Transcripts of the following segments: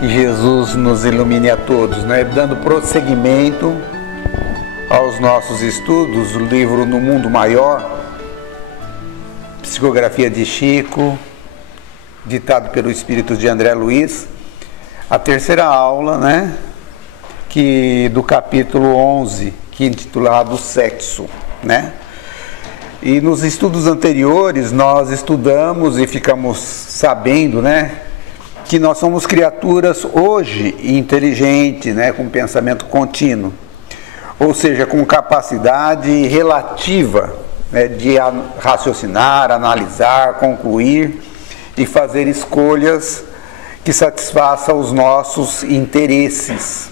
Que Jesus nos ilumine a todos, né? Dando prosseguimento aos nossos estudos, o livro No Mundo Maior, psicografia de Chico, ditado pelo espírito de André Luiz, a terceira aula, né? Do capítulo 11, que é intitulado Sexo, né? E nos estudos anteriores nós estudamos e ficamos sabendo, né, que nós somos criaturas hoje inteligentes, né, com pensamento contínuo, ou seja, com capacidade relativa, né, de raciocinar, analisar, concluir e fazer escolhas que satisfaçam os nossos interesses.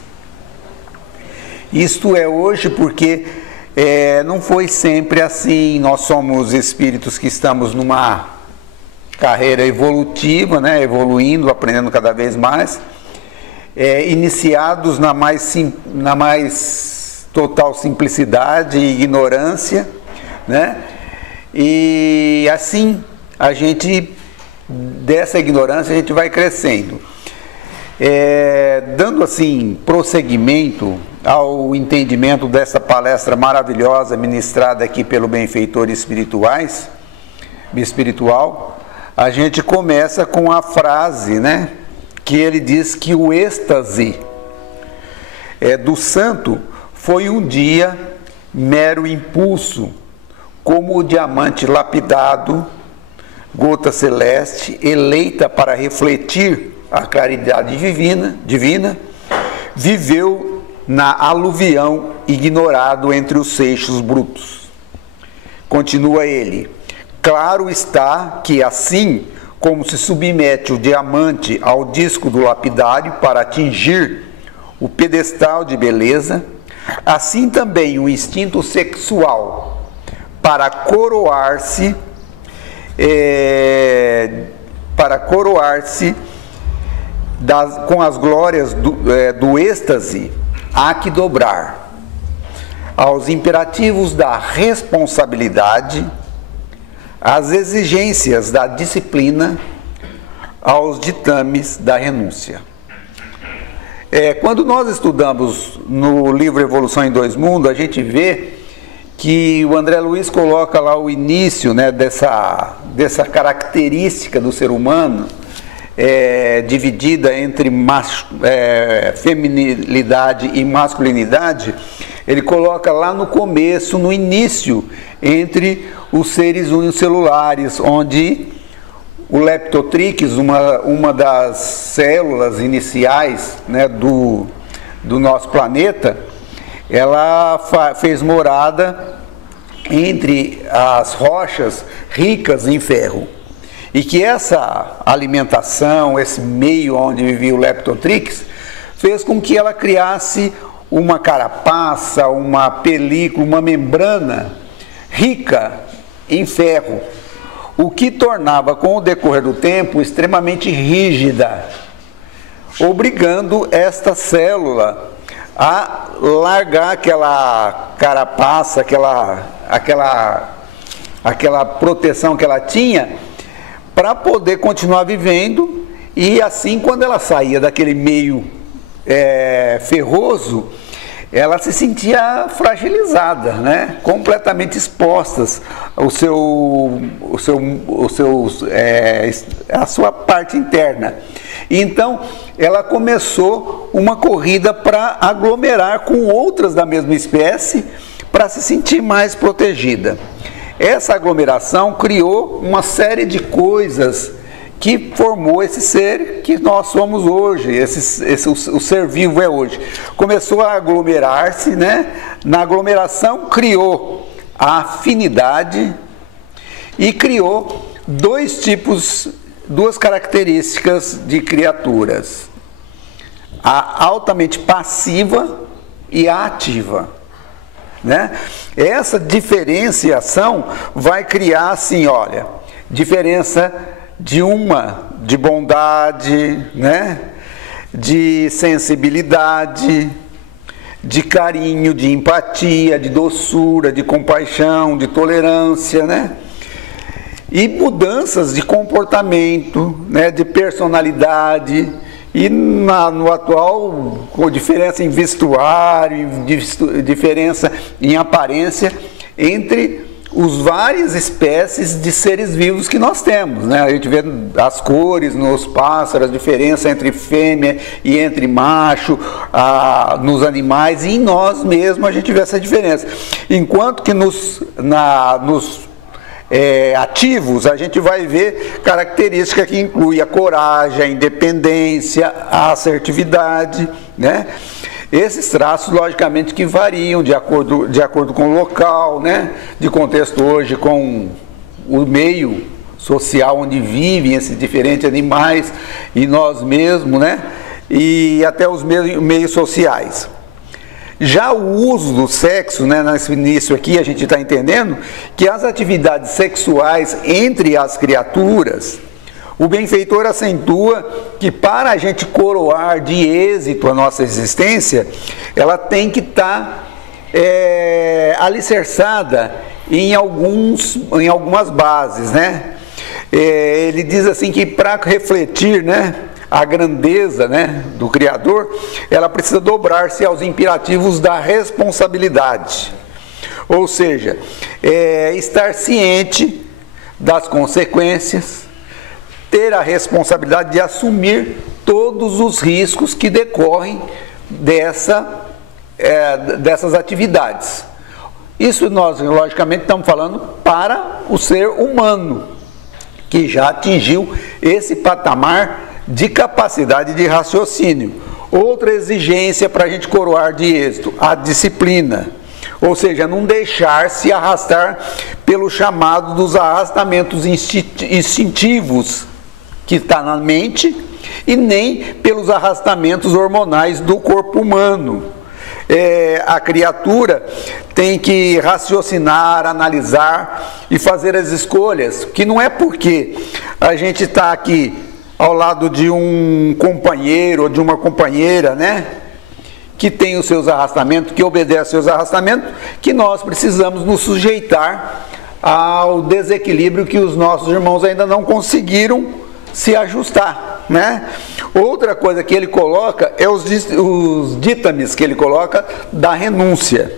Isto é hoje porque não foi sempre assim. Nós somos espíritos que estamos numa carreira evolutiva, né, evoluindo, aprendendo cada vez mais, iniciados na mais total simplicidade e ignorância, né, e assim dessa ignorância a gente vai crescendo. Dando assim prosseguimento ao entendimento dessa palestra maravilhosa ministrada aqui pelo benfeitor espiritual, a gente começa com a frase, né, que ele diz que o êxtase do santo foi um dia mero impulso, como o diamante lapidado, gota celeste, eleita para refletir a claridade divina, viveu na aluvião ignorado entre os seixos brutos. Continua ele: claro está que assim como se submete o diamante ao disco do lapidário para atingir o pedestal de beleza, assim também o instinto sexual para coroar-se com as glórias do êxtase, há que dobrar aos imperativos da responsabilidade, às exigências da disciplina, aos ditames da renúncia. Quando nós estudamos no livro Evolução em Dois Mundos, a gente vê que o André Luiz coloca lá o início, né, dessa característica do ser humano, dividida entre feminilidade e masculinidade. Ele coloca lá no começo, no início, entre os seres unicelulares, onde o leptotrix, uma das células iniciais, né, do nosso planeta, ela fez morada entre as rochas ricas em ferro. E que essa alimentação, esse meio onde vivia o leptotrix, fez com que ela criasse uma carapaça, uma película, uma membrana rica em ferro, o que tornava, com o decorrer do tempo, extremamente rígida, obrigando esta célula a largar aquela carapaça, aquela proteção que ela tinha, para poder continuar vivendo. E assim, quando ela saía daquele meio ferroso, ela se sentia fragilizada, né? Completamente expostas a sua parte interna. Então, ela começou uma corrida para aglomerar com outras da mesma espécie, para se sentir mais protegida. Essa aglomeração criou uma série de coisas que formou esse ser que nós somos hoje, o ser vivo é hoje. Começou a aglomerar-se, né? Na aglomeração criou a afinidade e criou duas características de criaturas: a altamente passiva e a ativa, né? Essa diferenciação vai criar, assim, olha, diferença de bondade, né? De sensibilidade, de carinho, de empatia, de doçura, de compaixão, de tolerância, né? E mudanças de comportamento, né? De personalidade, E no atual, com diferença em vestuário, diferença em aparência entre as várias espécies de seres vivos que nós temos, né? A gente vê as cores nos pássaros, a diferença entre fêmea e entre macho, nos animais, e em nós mesmos a gente vê essa diferença. Enquanto que nos ativos, a gente vai ver características que incluem a coragem, a independência, a assertividade, né? Esses traços, logicamente, que variam de acordo com o local, né? De contexto hoje, com o meio social onde vivem esses diferentes animais e nós mesmos, né? E até os meios sociais. Já o uso do sexo, né, nesse início aqui, a gente está entendendo que as atividades sexuais entre as criaturas, o benfeitor acentua que para a gente coroar de êxito a nossa existência, ela tem que estar alicerçada em algumas bases, né? Ele diz assim que para refletir, né, a grandeza, né, do Criador, ela precisa dobrar-se aos imperativos da responsabilidade. Ou seja, estar ciente das consequências, ter a responsabilidade de assumir todos os riscos que decorrem dessas atividades. Isso nós, logicamente, estamos falando para o ser humano, que já atingiu esse patamar de capacidade de raciocínio. Outra exigência para a gente coroar de êxito, a disciplina. Ou seja, não deixar se arrastar pelo chamado dos arrastamentos instintivos que está na mente e nem pelos arrastamentos hormonais do corpo humano. A criatura tem que raciocinar, analisar e fazer as escolhas, que não é porque a gente está aqui ao lado de um companheiro ou de uma companheira, né, que tem os seus arrastamentos, que obedece aos seus arrastamentos, que nós precisamos nos sujeitar ao desequilíbrio que os nossos irmãos ainda não conseguiram se ajustar, né? Outra coisa que ele coloca é os ditames que ele coloca da renúncia.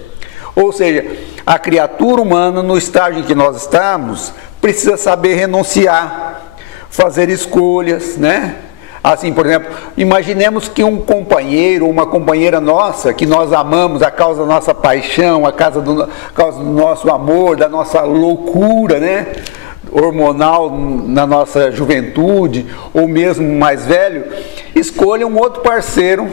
Ou seja, a criatura humana, no estágio em que nós estamos, precisa saber renunciar, fazer escolhas, né? Assim, por exemplo, imaginemos que um companheiro ou uma companheira nossa, que nós amamos a causa da nossa paixão, a causa do nosso amor, da nossa loucura, né, hormonal na nossa juventude, ou mesmo mais velho, escolha um outro parceiro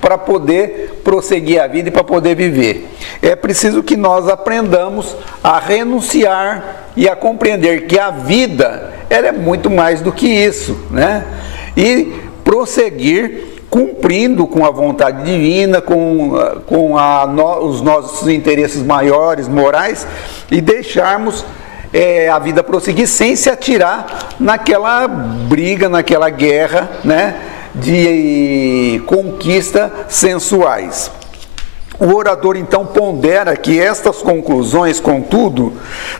para poder prosseguir a vida e para poder viver. É preciso que nós aprendamos a renunciar e a compreender que a vida, ela é muito mais do que isso, né? E prosseguir cumprindo com a vontade divina, com os nossos interesses maiores, morais, e deixarmos a vida prosseguir sem se atirar naquela briga, naquela guerra, né, de conquista sensuais. O orador então pondera que estas conclusões, contudo,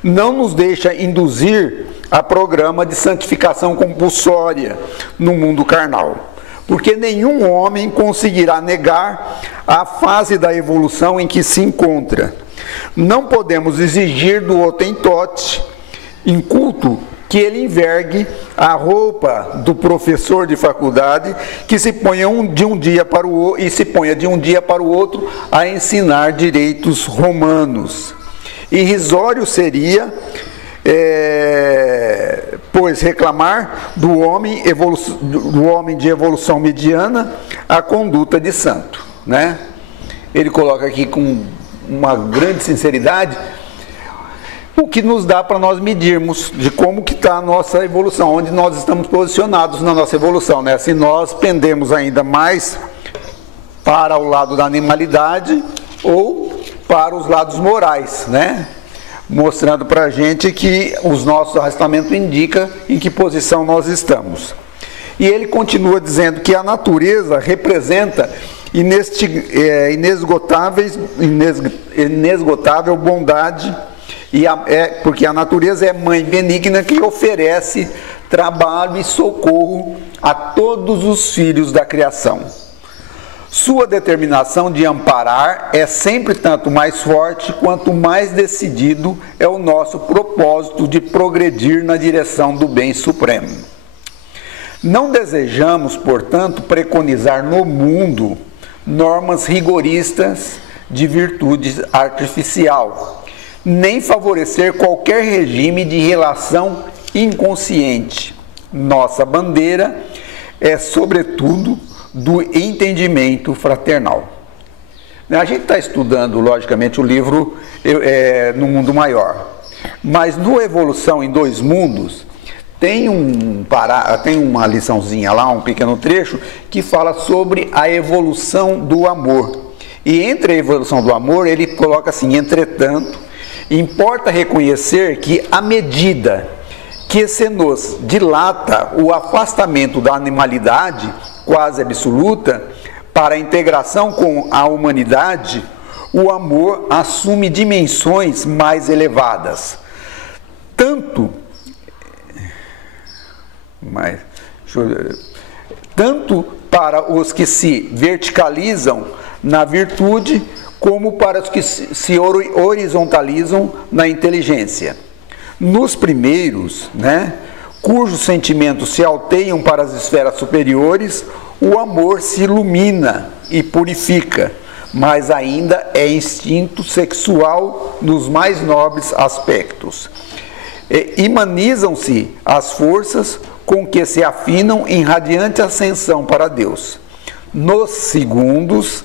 não nos deixa induzir a programa de santificação compulsória no mundo carnal, porque nenhum homem conseguirá negar a fase da evolução em que se encontra. Não podemos exigir do hotentote inculto que ele envergue a roupa do professor de faculdade, que se ponha de um dia para o outro a ensinar direitos romanos. Irrisório seria, pois, reclamar do homem de evolução mediana a conduta de santo, né? Ele coloca aqui com uma grande sinceridade o que nos dá para nós medirmos de como que está a nossa evolução, onde nós estamos posicionados na nossa evolução, né? Se nós pendemos ainda mais para o lado da animalidade ou para os lados morais, né? Mostrando para a gente que os nossos arrastamentos indicam em que posição nós estamos. E ele continua dizendo que a natureza representa inesgotável bondade, porque a natureza é mãe benigna que oferece trabalho e socorro a todos os filhos da criação. Sua determinação de amparar é sempre tanto mais forte quanto mais decidido é o nosso propósito de progredir na direção do bem supremo. Não desejamos, portanto, preconizar no mundo normas rigoristas de virtude artificial, nem favorecer qualquer regime de relação inconsciente. Nossa bandeira é, sobretudo, do entendimento fraternal. A gente está estudando, logicamente, o livro No Mundo Maior, mas no Evolução em Dois Mundos, tem uma liçãozinha lá, um pequeno trecho, que fala sobre a evolução do amor. E entre a evolução do amor, ele coloca assim: entretanto, importa reconhecer que à medida que se nos dilata o afastamento da animalidade quase absoluta para a integração com a humanidade, o amor assume dimensões mais elevadas. Tanto para os que se verticalizam na virtude, como para os que se horizontalizam na inteligência. Nos primeiros, cujos sentimentos se alteiam para as esferas superiores, o amor se ilumina e purifica, mas ainda é instinto sexual nos mais nobres aspectos. Imanizam-se as forças com que se afinam em radiante ascensão para Deus. Nos segundos,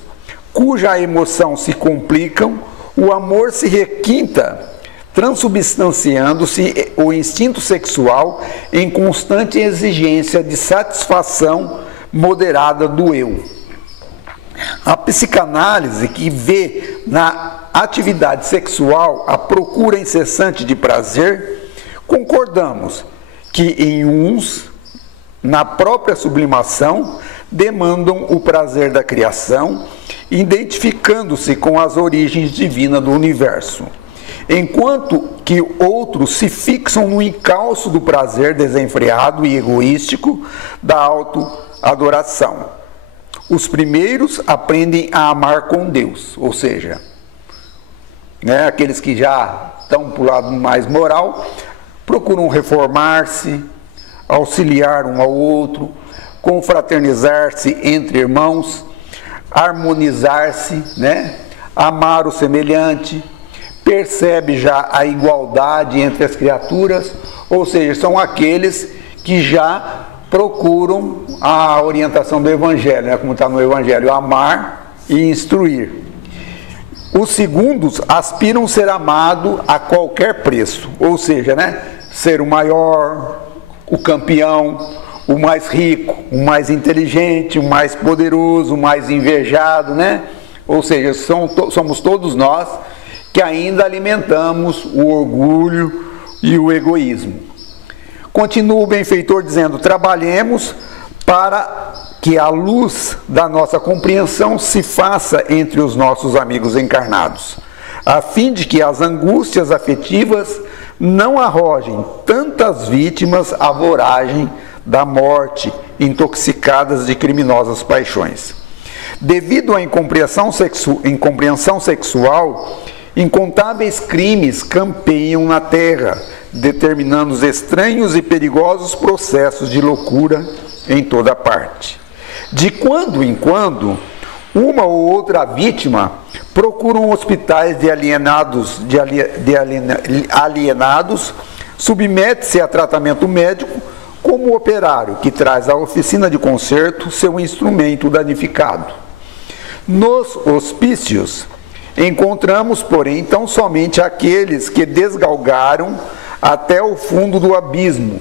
cuja emoção se complicam, o amor se requinta, transubstanciando-se o instinto sexual em constante exigência de satisfação moderada do eu. A psicanálise, que vê na atividade sexual a procura incessante de prazer, concordamos que em uns, na própria sublimação, demandam o prazer da criação, identificando-se com as origens divinas do universo, enquanto que outros se fixam no encalço do prazer desenfreado e egoístico da autoadoração. Os primeiros aprendem a amar com Deus, ou seja, aqueles que já estão para o lado mais moral, procuram reformar-se, auxiliar um ao outro, confraternizar-se entre irmãos, harmonizar-se, amar o semelhante, percebe já a igualdade entre as criaturas, ou seja, são aqueles que já procuram a orientação do Evangelho, como está no Evangelho, amar e instruir. Os segundos aspiram ser amado a qualquer preço, ou seja, ser o maior, o campeão, o mais rico, o mais inteligente, o mais poderoso, o mais invejado, Ou seja, somos todos nós que ainda alimentamos o orgulho e o egoísmo. Continua o benfeitor dizendo: trabalhemos para que a luz da nossa compreensão se faça entre os nossos amigos encarnados, a fim de que as angústias afetivas não arrojem tantas vítimas à voragem da morte, intoxicadas de criminosas paixões. Devido à incompreensão sexual, incontáveis crimes campeiam na terra, determinando os estranhos e perigosos processos de loucura em toda parte. De quando em quando, uma ou outra vítima procuram hospitais de alienados, submete-se a tratamento médico como o operário que traz à oficina de conserto seu instrumento danificado. Nos hospícios, encontramos, porém, tão somente aqueles que desgalgaram até o fundo do abismo,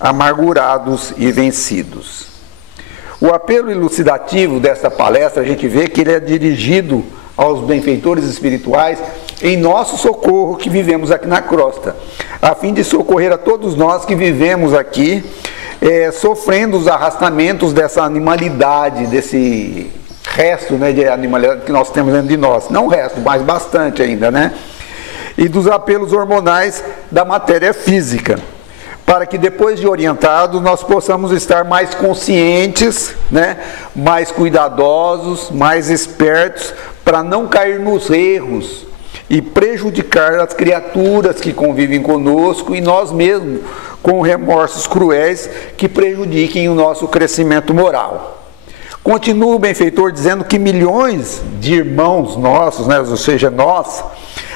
amargurados e vencidos. O apelo elucidativo desta palestra, a gente vê que ele é dirigido aos benfeitores espirituais em nosso socorro que vivemos aqui na crosta, a fim de socorrer a todos nós que vivemos aqui, sofrendo os arrastamentos dessa animalidade, desse resto de animalidade que nós temos dentro de nós. Não o resto, mas bastante ainda, E dos apelos hormonais da matéria física. para que depois de orientado nós possamos estar mais conscientes, né? Mais cuidadosos, mais espertos, para não cair nos erros e prejudicar as criaturas que convivem conosco e nós mesmos, com remorsos cruéis que prejudiquem o nosso crescimento moral. Continua o benfeitor dizendo que milhões de irmãos nossos, né, ou seja, nós,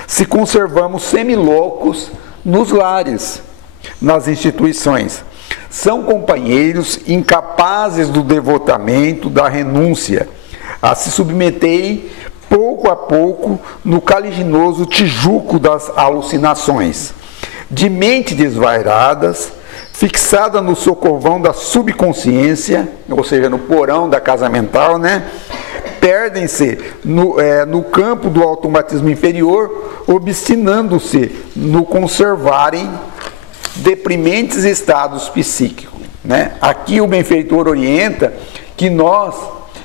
se conservamos semiloucos nos lares, nas instituições. São companheiros incapazes do devotamento, da renúncia, a se submeterem pouco a pouco no caliginoso tijuco das alucinações. De mente desvairadas, fixada no socovão da subconsciência, ou seja, no porão da casa mental, né? Perdem-se no campo do automatismo inferior, obstinando-se no conservarem deprimentes estados psíquicos, né? Aqui o benfeitor orienta que nós,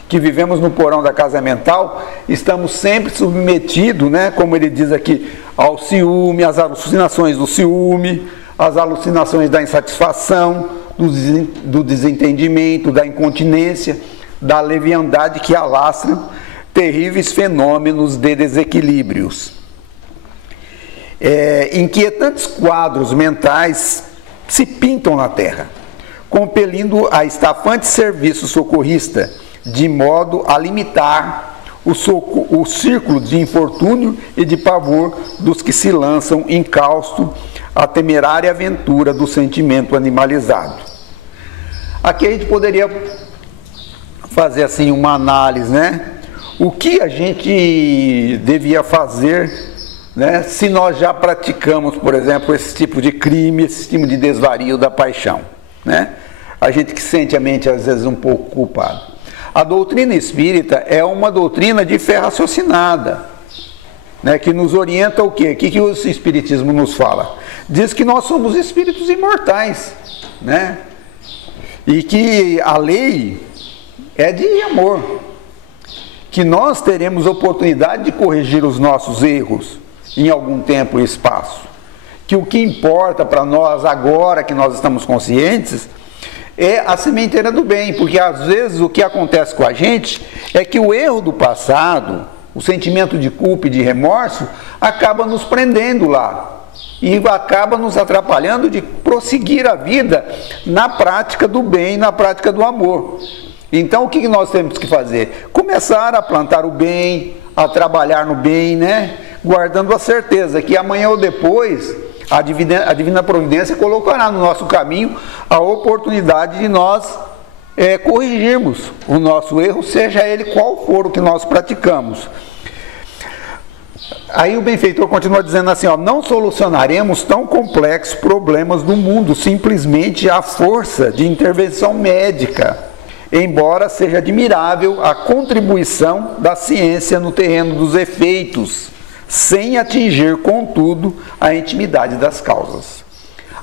que vivemos no porão da casa mental, estamos sempre submetidos, né, como ele diz aqui, ao ciúme, às alucinações do ciúme, às alucinações da insatisfação, do desentendimento, da incontinência, da leviandade que alastram terríveis fenômenos de desequilíbrios. Inquietantes quadros mentais se pintam na Terra, compelindo a estafante serviço socorrista, de modo a limitar o círculo de infortúnio e de pavor dos que se lançam incausto à temerária aventura do sentimento animalizado. Aqui a gente poderia fazer assim uma análise, né? O que a gente devia fazer, né, se nós já praticamos, por exemplo, esse tipo de crime, esse tipo de desvario da paixão, né? A gente que sente a mente às vezes um pouco culpado. A doutrina espírita é uma doutrina de fé raciocinada, né, que nos orienta o quê? O que o espiritismo nos fala? Diz que nós somos espíritos imortais, né? E que a lei é de amor, que nós teremos oportunidade de corrigir os nossos erros em algum tempo e espaço, que o que importa para nós agora que nós estamos conscientes é a sementeira do bem, porque às vezes o que acontece com a gente é que o erro do passado, o sentimento de culpa e de remorso, acaba nos prendendo lá e acaba nos atrapalhando de prosseguir a vida na prática do bem, na prática do amor. Então o que nós temos que fazer? Começar a plantar o bem, a trabalhar no bem, né? Guardando a certeza que amanhã ou depois a divina providência colocará no nosso caminho a oportunidade de nós corrigirmos o nosso erro, seja ele qual for o que nós praticamos. Aí o benfeitor continua dizendo assim, ó, não solucionaremos tão complexos problemas do mundo simplesmente à força de intervenção médica, embora seja admirável a contribuição da ciência no terreno dos efeitos, sem atingir, contudo, a intimidade das causas.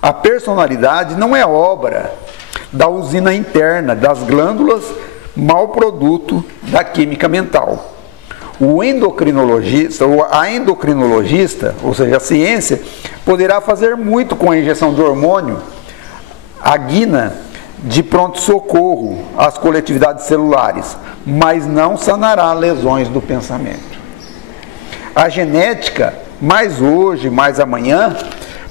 A personalidade não é obra da usina interna, das glândulas, mau produto da química mental. O endocrinologista, ou a endocrinologista, ou seja, a ciência, poderá fazer muito com a injeção de hormônio, a guina de pronto-socorro às coletividades celulares, mas não sanará lesões do pensamento. A genética, mais hoje, mais amanhã,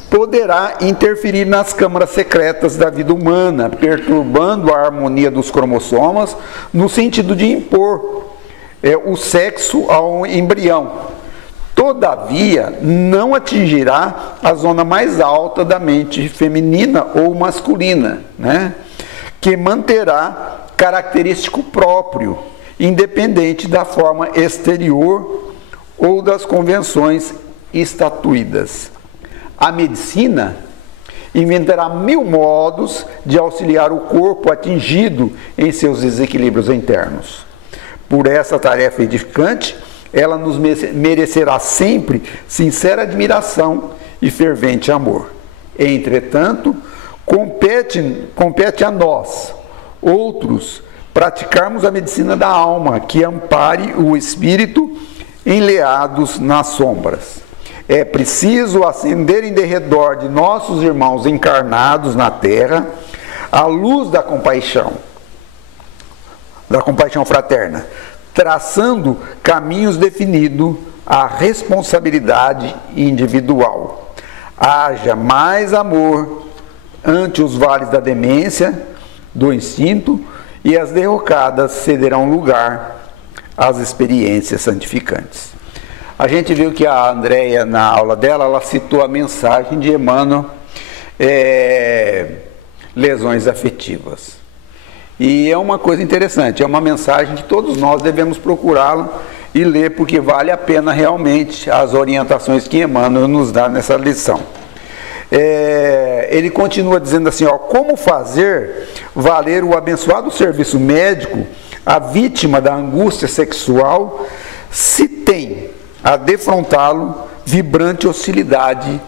poderá interferir nas câmaras secretas da vida humana, perturbando a harmonia dos cromossomas, no sentido de impor o sexo ao embrião. Todavia, não atingirá a zona mais alta da mente feminina ou masculina, né? Que manterá característico próprio, independente da forma exterior ou das convenções estatuídas. A medicina inventará 1000 modos de auxiliar o corpo atingido em seus desequilíbrios internos. Por essa tarefa edificante, ela nos merecerá sempre sincera admiração e fervente amor. Entretanto, compete a nós, outros, praticarmos a medicina da alma, que ampare o espírito enleados nas sombras. é preciso acender em derredor de nossos irmãos encarnados na terra a luz da compaixão fraterna, traçando caminhos definidos à responsabilidade individual. Haja mais amor ante os vales da demência, do instinto, e as derrocadas cederão lugar às experiências santificantes. A gente viu que a Andréia, na aula dela, ela citou a mensagem de Emmanuel, lesões afetivas. E é uma coisa interessante, é uma mensagem que todos nós devemos procurá-la e ler, porque vale a pena realmente as orientações que Emmanuel nos dá nessa lição. Ele continua dizendo assim, ó, como fazer valer o abençoado serviço médico à vítima da angústia sexual, se tem a defrontá-lo vibrante hostilidade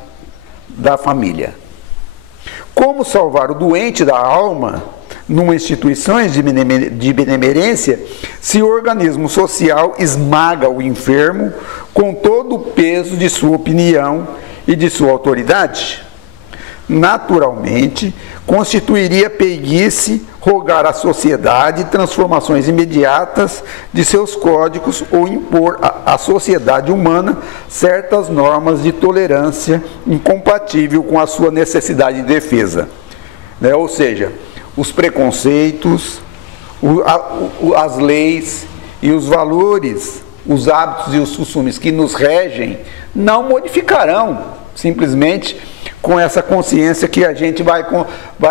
da família? Como salvar o doente da alma numa instituições de benemerência, se o organismo social esmaga o enfermo com todo o peso de sua opinião e de sua autoridade? Naturalmente, constituiria preguiça rogar à sociedade transformações imediatas de seus códigos ou impor à sociedade humana certas normas de tolerância incompatível com a sua necessidade de defesa. Ou seja, os preconceitos, as leis e os valores, os hábitos e os costumes que nos regem não modificarão simplesmente com essa consciência que a gente vai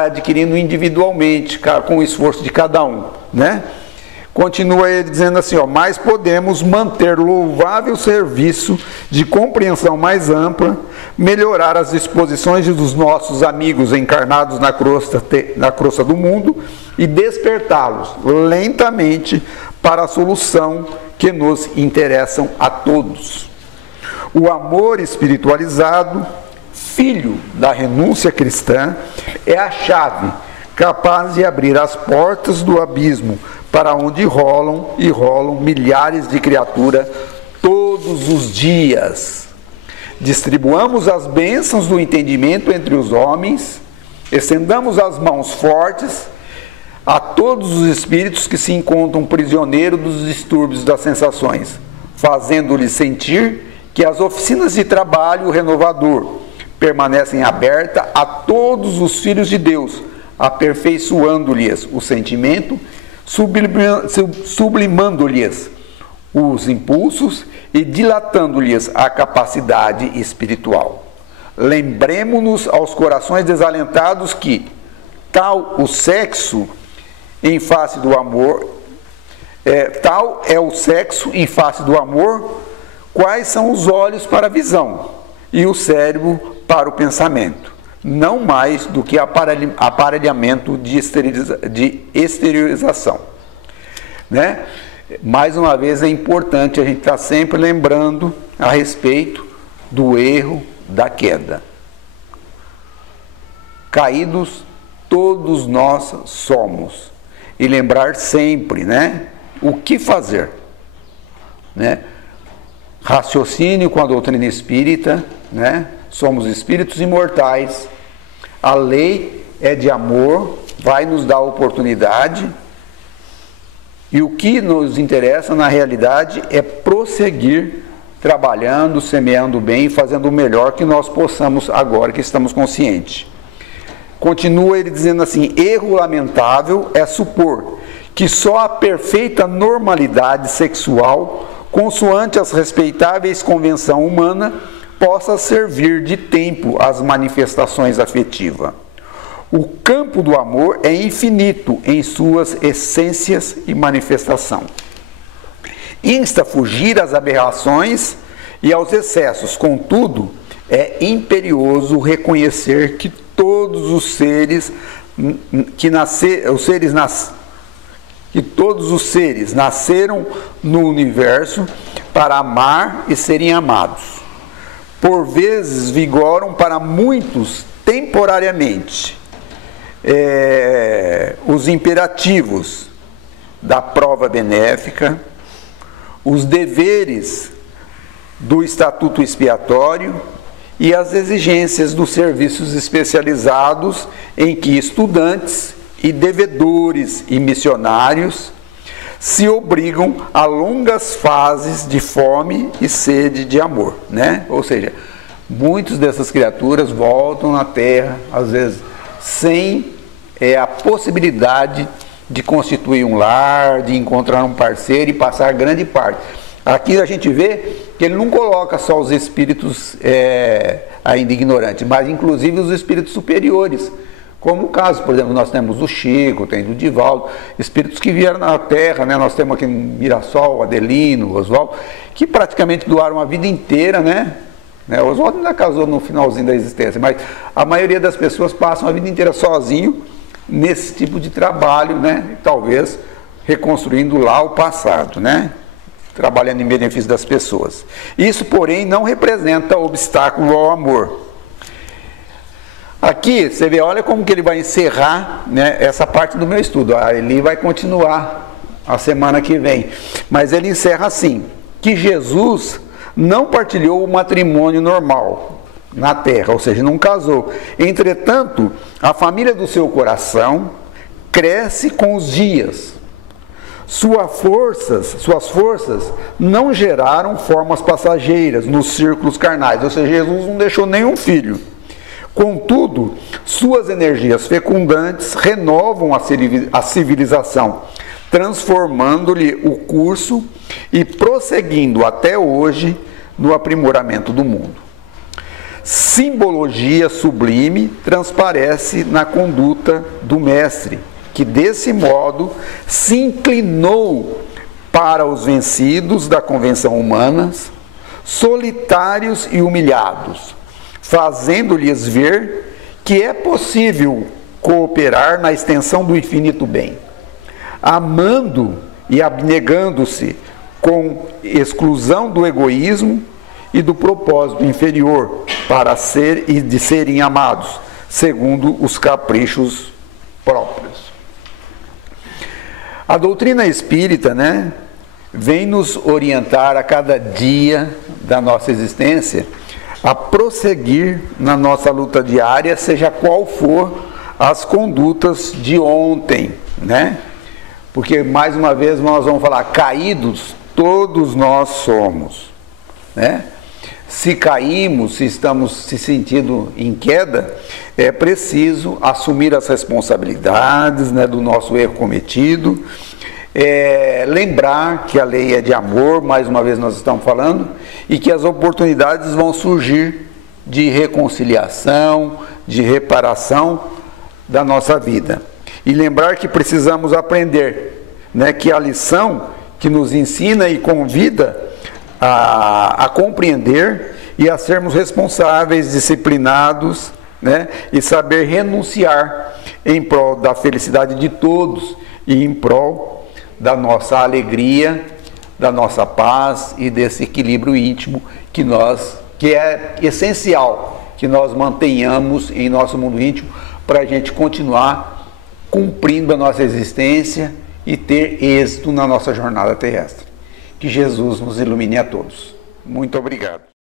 adquirindo individualmente, com o esforço de cada um, né? Continua ele dizendo assim, ó, mas podemos manter louvável serviço de compreensão mais ampla, melhorar as disposições dos nossos amigos encarnados na crosta do mundo e despertá-los lentamente para a solução que nos interessam a todos. O amor espiritualizado, filho da renúncia cristã, é a chave capaz de abrir as portas do abismo para onde rolam e rolam milhares de criaturas todos os dias. Distribuamos as bênçãos do entendimento entre os homens, estendamos as mãos fortes a todos os espíritos que se encontram prisioneiros dos distúrbios das sensações, fazendo-lhes sentir que as oficinas de trabalho renovador permanecem abertas a todos os filhos de Deus, aperfeiçoando-lhes o sentimento, sublimando-lhes os impulsos e dilatando-lhes a capacidade espiritual. Lembremos-nos aos corações desalentados que tal o sexo em face do amor, tal é o sexo em face do amor, quais são os olhos para a visão e o cérebro para o pensamento, não mais do que aparelhamento de exteriorização, né? Mais uma vez é importante a gente estar sempre lembrando a respeito do erro da queda. Caídos todos nós somos, e lembrar sempre, né, o que fazer, né? Raciocínio com a doutrina espírita, né? Somos espíritos imortais, a lei é de amor, vai nos dar oportunidade, e o que nos interessa na realidade é prosseguir trabalhando, semeando bem, fazendo o melhor que nós possamos agora que estamos conscientes. Continua ele dizendo assim, erro lamentável é supor que só a perfeita normalidade sexual, consoante as respeitáveis convenções humanas, possa servir de tempo às manifestações afetivas. O campo do amor é infinito em suas essências e manifestação. Insta a fugir às aberrações e aos excessos, contudo, é imperioso reconhecer que todos os seres nasceram no universo para amar e serem amados. Por vezes vigoram para muitos temporariamente os imperativos da prova benéfica, os deveres do estatuto expiatório e as exigências dos serviços especializados em que estudantes e devedores e missionários se obrigam a longas fases de fome e sede de amor, né? Ou seja, muitas dessas criaturas voltam na Terra, às vezes, sem a possibilidade de constituir um lar, de encontrar um parceiro e passar grande parte. Aqui a gente vê que ele não coloca só os espíritos ainda ignorantes, mas inclusive os espíritos superiores. Como o caso, por exemplo, nós temos o Chico, tem o Divaldo, espíritos que vieram na Terra, né? Nós temos aqui no Mirassol, o Adelino, o Oswaldo, que praticamente doaram a vida inteira, né? O Oswaldo ainda casou no finalzinho da existência, mas a maioria das pessoas passam a vida inteira sozinho nesse tipo de trabalho, né? E talvez reconstruindo lá o passado, né? Trabalhando em benefício das pessoas. Isso, porém, não representa obstáculo ao amor. Aqui, você vê, olha como que ele vai encerrar, né, essa parte do meu estudo. Ele vai continuar a semana que vem. Mas ele encerra assim, que Jesus não partilhou o matrimônio normal na Terra, ou seja, não casou. Entretanto, a família do seu coração cresce com os dias. Suas forças não geraram formas passageiras nos círculos carnais, ou seja, Jesus não deixou nenhum filho. Contudo, suas energias fecundantes renovam a civilização, transformando-lhe o curso e prosseguindo até hoje no aprimoramento do mundo. Simbologia sublime transparece na conduta do mestre, que desse modo se inclinou para os vencidos da convenção humana, solitários e humilhados, fazendo-lhes ver que é possível cooperar na extensão do infinito bem, amando e abnegando-se com exclusão do egoísmo e do propósito inferior para ser e de serem amados, segundo os caprichos próprios. A doutrina espírita, né, vem nos orientar a cada dia da nossa existência a prosseguir na nossa luta diária, seja qual for as condutas de ontem, né? Porque, mais uma vez, nós vamos falar, caídos todos nós somos, né? Se caímos, se estamos se sentindo em queda, é preciso assumir as responsabilidades, né, do nosso erro cometido, lembrar que a lei é de amor, mais uma vez nós estamos falando, e que as oportunidades vão surgir de reconciliação, de reparação da nossa vida. E lembrar que precisamos aprender, né, que a lição que nos ensina e convida a compreender e a sermos responsáveis, disciplinados, né, e saber renunciar em prol da felicidade de todos e em prol da nossa alegria, da nossa paz e desse equilíbrio íntimo que é essencial que nós mantenhamos em nosso mundo íntimo para a gente continuar cumprindo a nossa existência e ter êxito na nossa jornada terrestre. Que Jesus nos ilumine a todos. Muito obrigado.